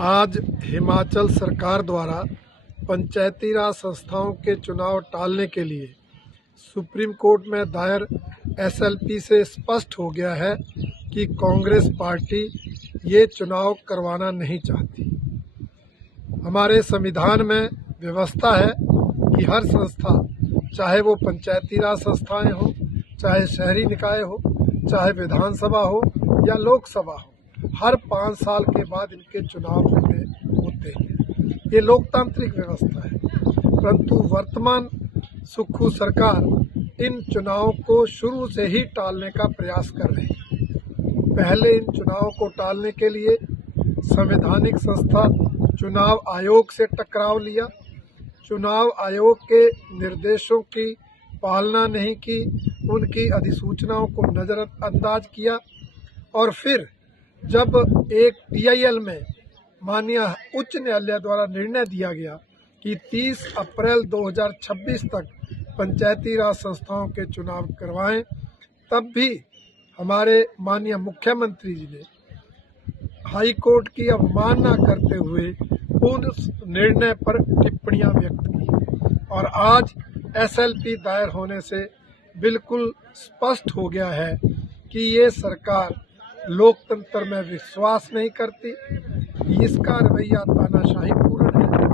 आज हिमाचल सरकार द्वारा पंचायती राज संस्थाओं के चुनाव टालने के लिए सुप्रीम कोर्ट में दायर एसएलपी से स्पष्ट हो गया है कि कांग्रेस पार्टी ये चुनाव करवाना नहीं चाहती। हमारे संविधान में व्यवस्था है कि हर संस्था, चाहे वो पंचायती राज संस्थाएं हो, चाहे शहरी निकाय हो, चाहे विधानसभा हो या लोकसभा हो, हर 5 साल के बाद इनके चुनाव होते हैं। ये लोकतांत्रिक व्यवस्था है। परंतु वर्तमान सुक्खू सरकार इन चुनावों को शुरू से ही टालने का प्रयास कर रही है। पहले इन चुनावों को टालने के लिए संवैधानिक संस्था चुनाव आयोग से टकराव लिया, चुनाव आयोग के निर्देशों की पालना नहीं की, उनकी अधिसूचनाओं को नज़रअंदाज किया और फिर जब एक PIL में माननीय उच्च न्यायालय द्वारा निर्णय दिया गया कि 30 अप्रैल 2026 तक पंचायती राज संस्थाओं के चुनाव करवाएं, तब भी हमारे माननीय मुख्यमंत्री जी ने हाई कोर्ट की अवमानना करते हुए उस निर्णय पर टिप्पणियां व्यक्त की और आज SLP दायर होने से बिल्कुल स्पष्ट हो गया है कि ये सरकार लोकतंत्र में विश्वास नहीं करती, इसका रवैया तानाशाही पूर्ण है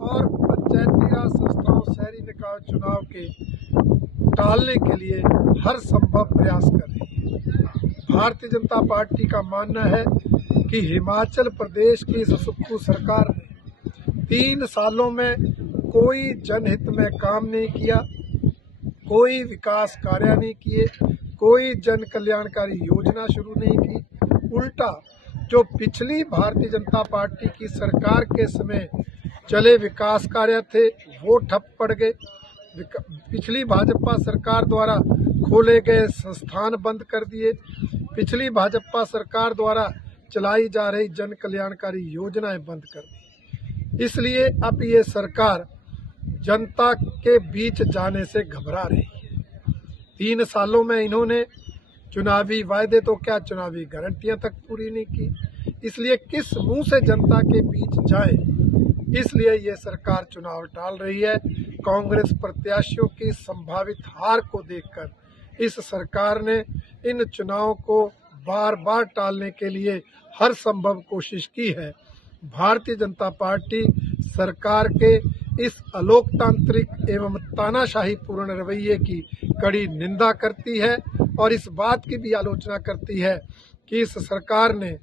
और पंचायती राज संस्थाओं, शहरी निकाय चुनाव के टालने के लिए हर संभव प्रयास कर रही है। भारतीय जनता पार्टी का मानना है कि हिमाचल प्रदेश की इस सुक्खू सरकार ने 3 सालों में कोई जनहित में काम नहीं किया, कोई विकास कार्य नहीं किए, कोई जन कल्याणकारी योजना शुरू नहीं की। उल्टा जो पिछली भारतीय जनता पार्टी की सरकार के समय चले विकास कार्य थे वो ठप पड़ गए। पिछली भाजपा सरकार द्वारा खोले गए संस्थान बंद कर दिए, पिछली भाजपा सरकार द्वारा चलाई जा रही जन कल्याणकारी योजनाएं बंद कर दी। इसलिए अब ये सरकार जनता के बीच जाने से घबरा रही है। 3 सालों में इन्होंने चुनावी वायदे तो क्या, चुनावी गारंटियां तक पूरी नहीं की। इसलिए किस मुंह से जनता के बीच जाए, इसलिए ये सरकार चुनाव टाल रही है। कांग्रेस प्रत्याशियों की संभावित हार को देखकर इस सरकार ने इन चुनावों को बार बार टालने के लिए हर संभव कोशिश की है। भारतीय जनता पार्टी सरकार के इस अलोकतांत्रिक एवं तानाशाही पूर्ण रवैये की कड़ी निंदा करती है और इस बात की भी आलोचना करती है कि इस सरकार ने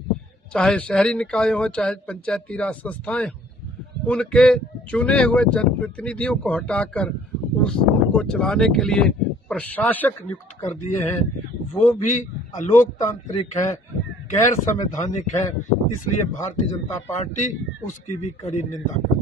चाहे शहरी निकाय हो, चाहे पंचायती राज संस्थाएं हो, उनके चुने हुए जनप्रतिनिधियों को हटाकर उनको चलाने के लिए प्रशासक नियुक्त कर दिए हैं। वो भी अलोकतांत्रिक है, गैर संवैधानिक है। इसलिए भारतीय जनता पार्टी उसकी भी कड़ी निंदा करती है।